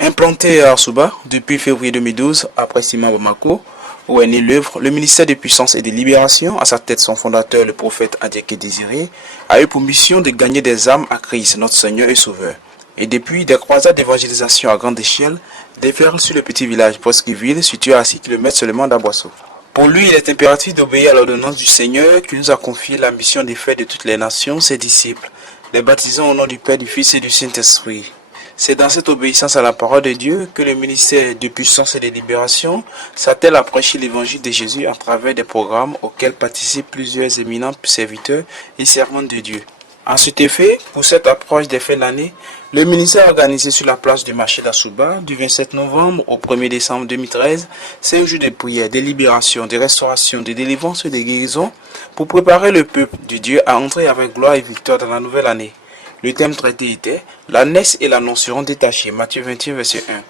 Implanté à Arsouba depuis février 2012, après Sima Bamako, où est né l'œuvre, le ministère de Puissance et de Libération, à sa tête son fondateur, le prophète Adiaké Désiré, a eu pour mission de gagner des âmes à Christ, notre Seigneur et Sauveur. Et depuis, des croisades d'évangélisation à grande échelle déferlent sur le petit village Presqu'Île, situé à 6 km seulement d'Aboisseau. Pour lui, il est impératif d'obéir à l'ordonnance du Seigneur qui nous a confié la mission de faire de toutes les nations ses disciples, les baptisant au nom du Père, du Fils et du Saint-Esprit. C'est dans cette obéissance à la parole de Dieu que le ministère de Puissance et de Libération s'attelle à prêcher l'évangile de Jésus à travers des programmes auxquels participent plusieurs éminents serviteurs et servantes de Dieu. En cet effet, pour cette approche des fins d'année, le ministère a organisé sur la place du marché d'Assouba du 27 novembre au 1er décembre 2013 5 jours de prière, de libération, de restauration, de délivrance et de guérison pour préparer le peuple de Dieu à entrer avec gloire et victoire dans la nouvelle année. Le thème traité était « La naisse et l'annonce seront détachés » Matthieu 21, verset 1.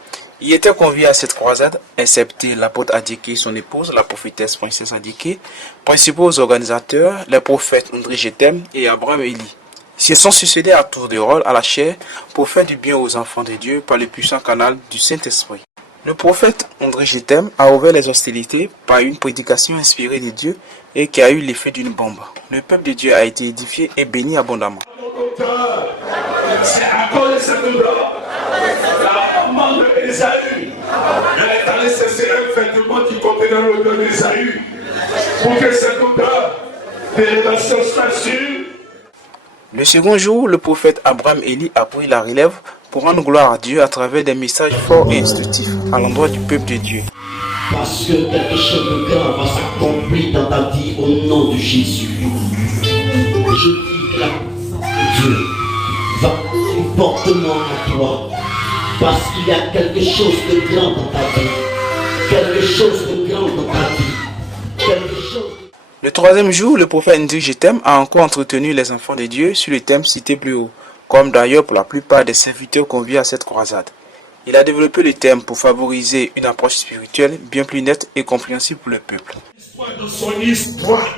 Il était convié à cette croisade, excepté l'apôtre Adiaké et son épouse, la prophétesse princesse Adiaké, principaux organisateurs, les prophètes André Jetem et Abraham Eli. Ils se sont succédés à tour de rôle à la chair pour faire du bien aux enfants de Dieu par le puissant canal du Saint-Esprit. Le prophète André Jetem a ouvert les hostilités par une prédication inspirée de Dieu et qui a eu l'effet d'une bombe. Le peuple de Dieu a été édifié et béni abondamment. C'est à cause de cette douleur, la maman d'Ésaü, elle est allée chercher un vêtement qui contenait l'odeur d'Ésaü, pour que cette douleur des relations s'assurent. Le second jour, le prophète Abraham Eli a pris la relève pour rendre gloire à Dieu à travers des messages forts et instructifs à l'endroit du peuple de Dieu. Parce que quelque chose de grand va s'accomplir dans ta vie au nom de Jésus. Je dis la puissance de Dieu va fortement à toi. Parce qu'il y a quelque chose de grand dans ta vie. Quelque chose de grand dans ta vie. Quelque chose. Le troisième jour, le prophète André Jetem a encore entretenu les enfants de Dieu sur le thème cité plus haut, comme d'ailleurs pour la plupart des serviteurs conviés à cette croisade. Il a développé le thème pour favoriser une approche spirituelle bien plus nette et compréhensible pour le peuple. De son histoire.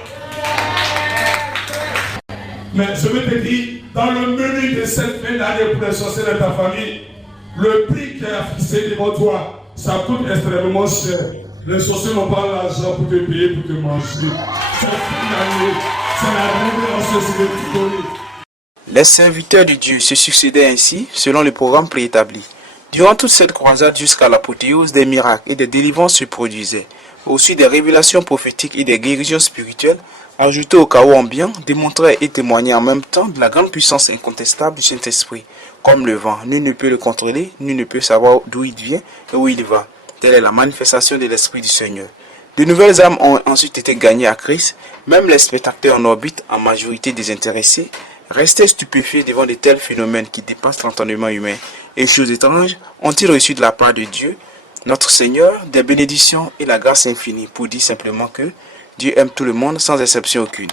Mais je veux te dire, dans le menu de cette fin d'année pour les sorciers de ta famille, le prix qui est affiché devant toi, ça coûte extrêmement cher. Les sorciers n'ont pas l'argent pour te payer, pour te manger. Cette fin d'année, c'est la révélation sur le tutoriel. Les serviteurs de Dieu se succédaient ainsi selon le programme préétabli. Durant toute cette croisade jusqu'à l'apothéose, des miracles et des délivrances se produisaient. Aussi des révélations prophétiques et des guérisons spirituelles, ajoutées au chaos ambiant, démontraient et témoignaient en même temps de la grande puissance incontestable du Saint-Esprit. Comme le vent, nul ne peut le contrôler, nul ne peut savoir d'où il vient et où il va. Telle est la manifestation de l'Esprit du Seigneur. De nouvelles âmes ont ensuite été gagnées à Christ. Même les spectateurs en orbite, en majorité désintéressés, restaient stupéfiés devant de tels phénomènes qui dépassent l'entendement humain. Et choses étranges, ont-ils reçu de la part de Dieu, notre Seigneur, des bénédictions et la grâce infinie, pour dire simplement que Dieu aime tout le monde sans exception aucune.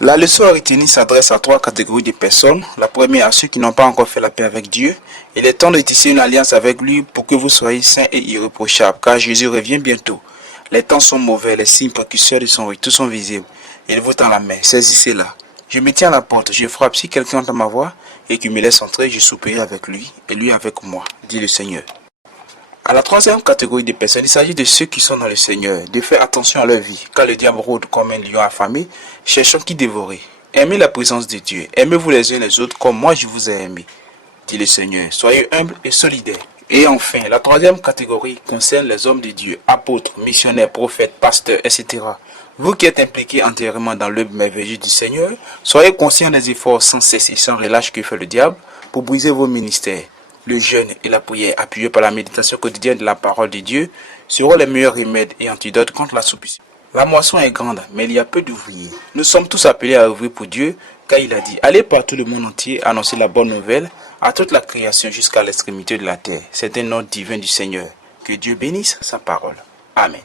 La leçon à retenir s'adresse à 3 catégories de personnes. La première à ceux qui n'ont pas encore fait la paix avec Dieu. Il est temps de tisser une alliance avec lui pour que vous soyez saints et irréprochables, car Jésus revient bientôt. Les temps sont mauvais, les signes précurseurs de son retour sont visibles. Il vous tend la main, saisissez-la. Je me tiens à la porte, je frappe, si quelqu'un entend ma voix et qui me laisse entrer, je souperai avec lui et lui avec moi, dit le Seigneur. À la troisième catégorie de personnes, il s'agit de ceux qui sont dans le Seigneur, de faire attention à leur vie, car le diable rôde comme un lion affamé, cherchant qui dévorer. Aimez la présence de Dieu, aimez-vous les uns les autres comme moi je vous ai aimé, dit le Seigneur. Soyez humbles et solidaires. Et enfin, la troisième catégorie concerne les hommes de Dieu, apôtres, missionnaires, prophètes, pasteurs, etc. Vous qui êtes impliqués entièrement dans l'œuvre merveilleuse du Seigneur, soyez conscients des efforts sans cesse et sans relâche que fait le diable pour briser vos ministères. Le jeûne et la prière appuyés par la méditation quotidienne de la parole de Dieu seront les meilleurs remèdes et antidotes contre l'assoupissement. La moisson est grande, mais il y a peu d'ouvriers. Nous sommes tous appelés à œuvrer pour Dieu, car il a dit « Allez par tout le monde entier, annoncer la bonne nouvelle à toute la création jusqu'à l'extrémité de la terre. » C'est un ordre divin du Seigneur. Que Dieu bénisse sa parole. Amen.